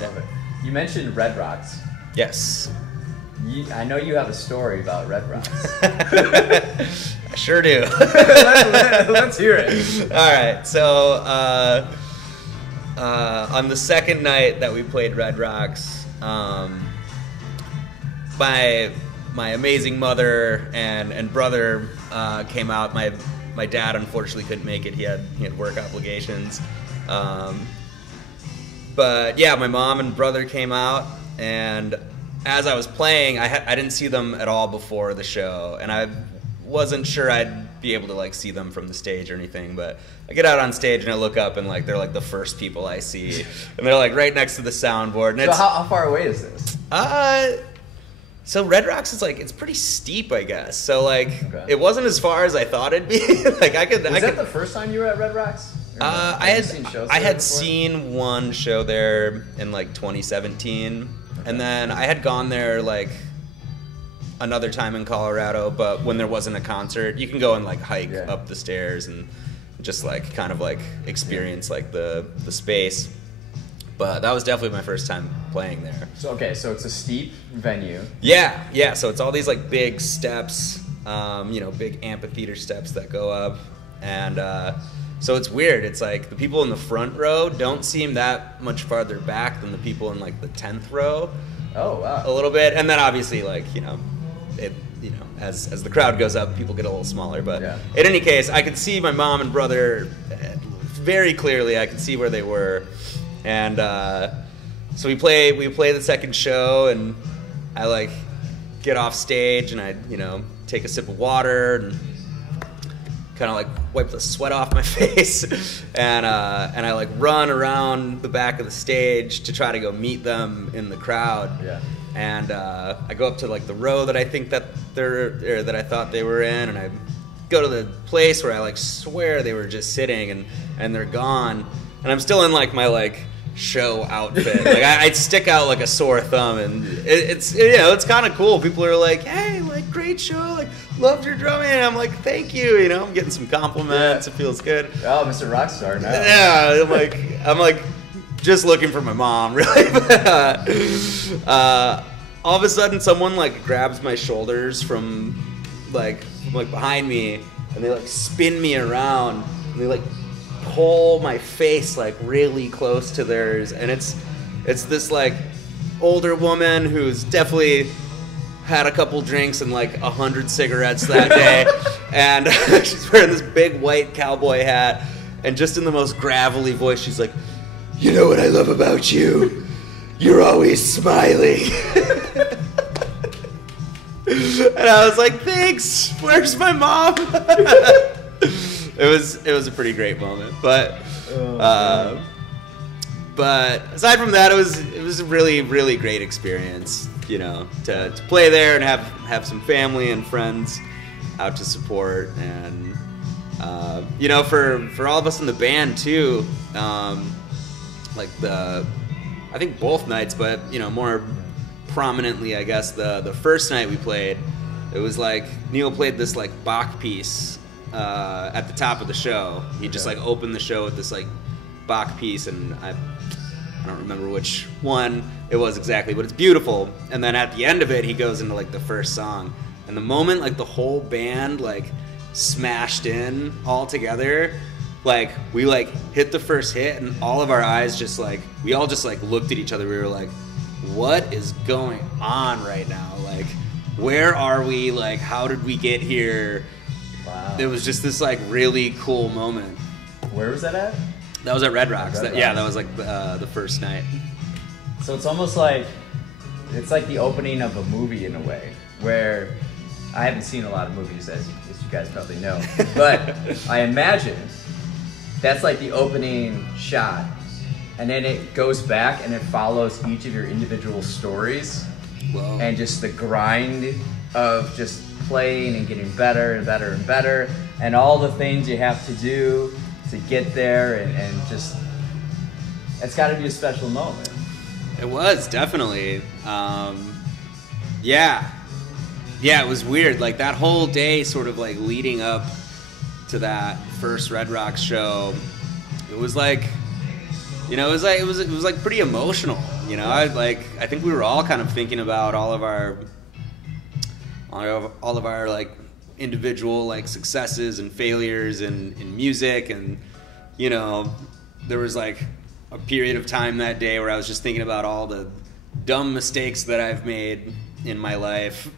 love it. You mentioned Red Rocks. Yes. I know you have a story about Red Rocks. I sure do. Let's hear it. All right. So on the second night that we played Red Rocks, my amazing mother and brother came out. My dad unfortunately couldn't make it. He had work obligations. But yeah, my mom and brother came out, and as I was playing, I didn't see them at all before the show, and I wasn't sure I'd be able to like see them from the stage or anything. But I get out on stage and I look up, and like they're like the first people I see, and they're like right next to the soundboard. And so how far away is this? So Red Rocks is like, it's pretty steep, I guess. So like, It wasn't as far as I thought it'd be. Like Was that the first time you were at Red Rocks? I had seen one show there in like 2017, and then I had gone there like another time in Colorado, but when there wasn't a concert. You can go and like hike up the stairs and just like kind of like experience like the space. But that was definitely my first time playing there. So so it's a steep venue. Yeah. So it's all these like big steps, big amphitheater steps that go up, and so it's weird. It's like the people in the front row don't seem that much farther back than the people in like the 10th row. Oh wow. A little bit, and then obviously like as the crowd goes up, people get a little smaller. But in any case, I could see my mom and brother very clearly. I could see where they were. And so we play the second show, and I like get off stage, and I take a sip of water and kind of like wipe the sweat off my face, and I like run around the back of the stage to try to go meet them in the crowd. Yeah. And I go up to like the row that I think that I thought they were in, and I go to the place where I like swear they were just sitting, and they're gone. And I'm still in like my like show outfit. Like I'd stick out like a sore thumb, and it's kind of cool. People are like, "Hey, like great show, like loved your drumming." And I'm like, "Thank you." I'm getting some compliments. It feels good. Oh, Mr. Rockstar now. Yeah, I'm like just looking for my mom, really. All of a sudden, someone like grabs my shoulders from behind me, and they like spin me around, and they like pull my face like really close to theirs, and it's this like older woman who's definitely had a couple drinks and like 100 cigarettes that day, and she's wearing this big white cowboy hat, and just in the most gravelly voice, she's like, "You know what I love about you? You're always smiling." And I was like, "Thanks. Where's my mom?" It was a pretty great moment, but aside from that, it was a really, really great experience, to play there and have some family and friends out to support, and for all of us in the band too, like I think both nights, but more prominently, I guess the first night we played, it was like Neal played this like Bach piece at the top of the show. He just like opened the show with this like Bach piece, and I don't remember which one it was exactly, but it's beautiful. And then at the end of it, he goes into like the first song, and the moment like the whole band like smashed in all together, like we like hit the first hit, and all of our eyes just like, we all just like looked at each other. We were like, what is going on right now? Like, where are we? Like, how did we get here? Wow. It was just this like really cool moment. Where was that at? That was at Red Rocks. Yeah, that was like the first night. So it's almost like, it's like the opening of a movie in a way, where I haven't seen a lot of movies, as you guys probably know, but I imagine that's like the opening shot, and then it goes back and it follows each of your individual stories. Whoa. And just the grind of just playing and getting better and better and better, and all the things you have to do to get there, and just, it's got to be a special moment. It was, definitely. Yeah, it was weird. Like that whole day sort of like leading up to that first Red Rocks show, it was like You know, it was like pretty emotional. You know, I think we were all kind of thinking about all of our like individual like successes and failures in music, and you know, there was like a period of time that day where I was just thinking about all the dumb mistakes that I've made in my life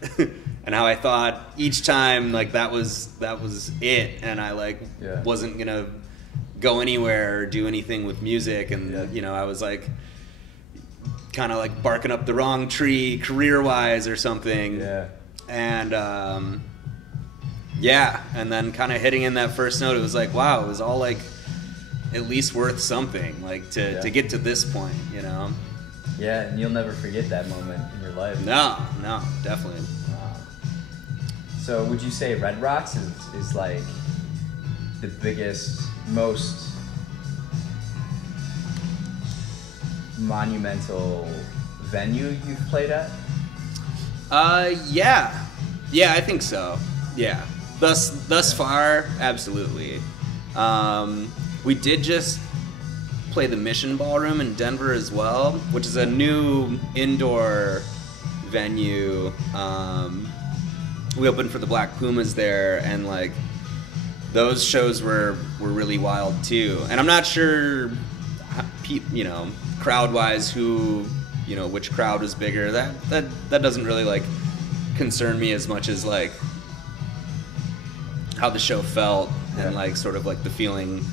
and how I thought each time like that was it, and I like wasn't gonna go anywhere or do anything with music, and you know, I was like kind of like barking up the wrong tree career-wise or something. And and then kind of hitting in that first note, it was like, wow, it was all like at least worth something, like to get to this point, you know. Yeah, and you'll never forget that moment in your life. No, definitely. Wow. So would you say Red Rocks is like the biggest, most monumental venue you've played at? Yeah, I think so. Yeah, thus far, absolutely. We did just play the Mission Ballroom in Denver as well, which is a new indoor venue. We opened for the Black Pumas there, and like those shows were really wild too. And I'm not sure, you know, crowd-wise, which crowd was bigger. That doesn't really like concern me as much as like how the show felt and like sort of like the feeling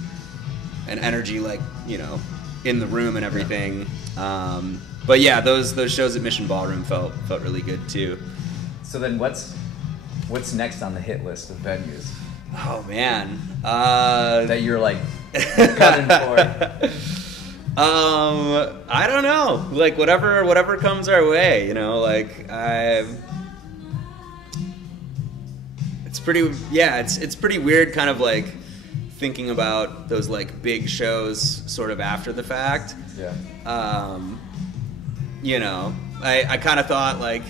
and energy, like, you know, in the room and everything. But yeah, those shows at Mission Ballroom felt really good too. So then what's next on the hit list of venues? Oh man, that you're like gunning for. I don't know. Like whatever comes our way, you know. Like it's pretty weird, kind of like thinking about those like big shows sort of after the fact. Yeah. You know, I kind of thought like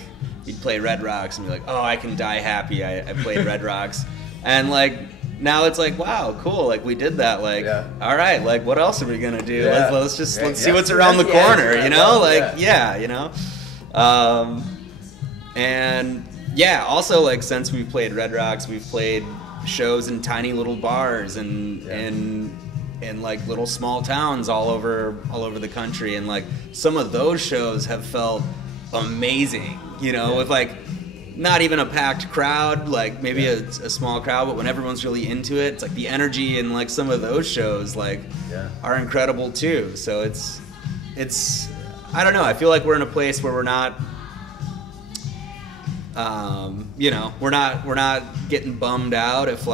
you'd play Red Rocks and be like, oh, I can die happy. I played Red Rocks, and like now it's like, wow, cool. Like we did that. Like, all right. Like, what else are we gonna do? Yeah. Let's see what's around the corner. You know, like you know. And yeah, also like since we've played Red Rocks, we've played shows in tiny little bars and in like little small towns all over the country, and like some of those shows have felt amazing, you know, with like not even a packed crowd, like maybe a small crowd, but when everyone's really into it, it's like the energy in like some of those shows like are incredible too. So it's I don't know, I feel like we're in a place where we're not you know, we're not getting bummed out if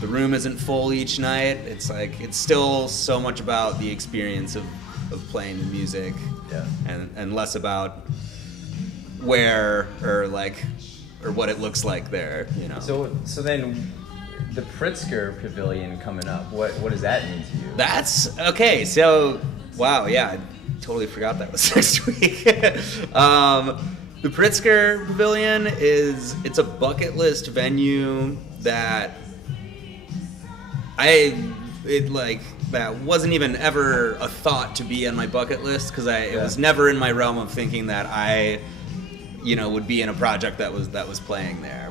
the room isn't full each night. It's like it's still so much about the experience of playing the music, and less about where or what it looks like there, you know. So then the Pritzker Pavilion coming up, what does that mean to you? That's okay. So wow, yeah, I totally forgot that was next week. The Pritzker Pavilion it's a bucket list venue that that wasn't even ever a thought to be on my bucket list, because it was never in my realm of thinking that I, you know, would be in a project that was playing there.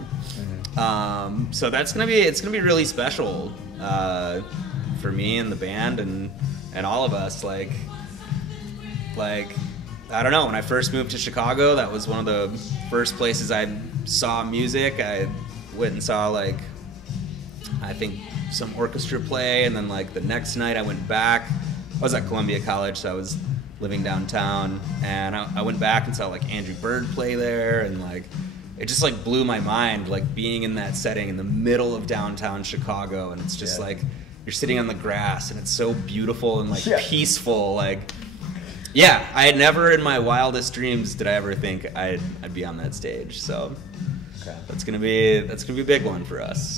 Mm-hmm. So it's gonna be really special for me and the band and all of us. Like I don't know, when I first moved to Chicago, that was one of the first places I saw music. I went and saw like, I think, some orchestra play, and then like the next night I went back. I was at Columbia College, so I was living downtown, and I went back and saw like Andrew Bird play there, and like it just like blew my mind, like being in that setting in the middle of downtown Chicago, and it's just like you're sitting on the grass and it's so beautiful and like peaceful. Like I had never in my wildest dreams did I ever think I'd be on that stage. So that's gonna be a big one for us.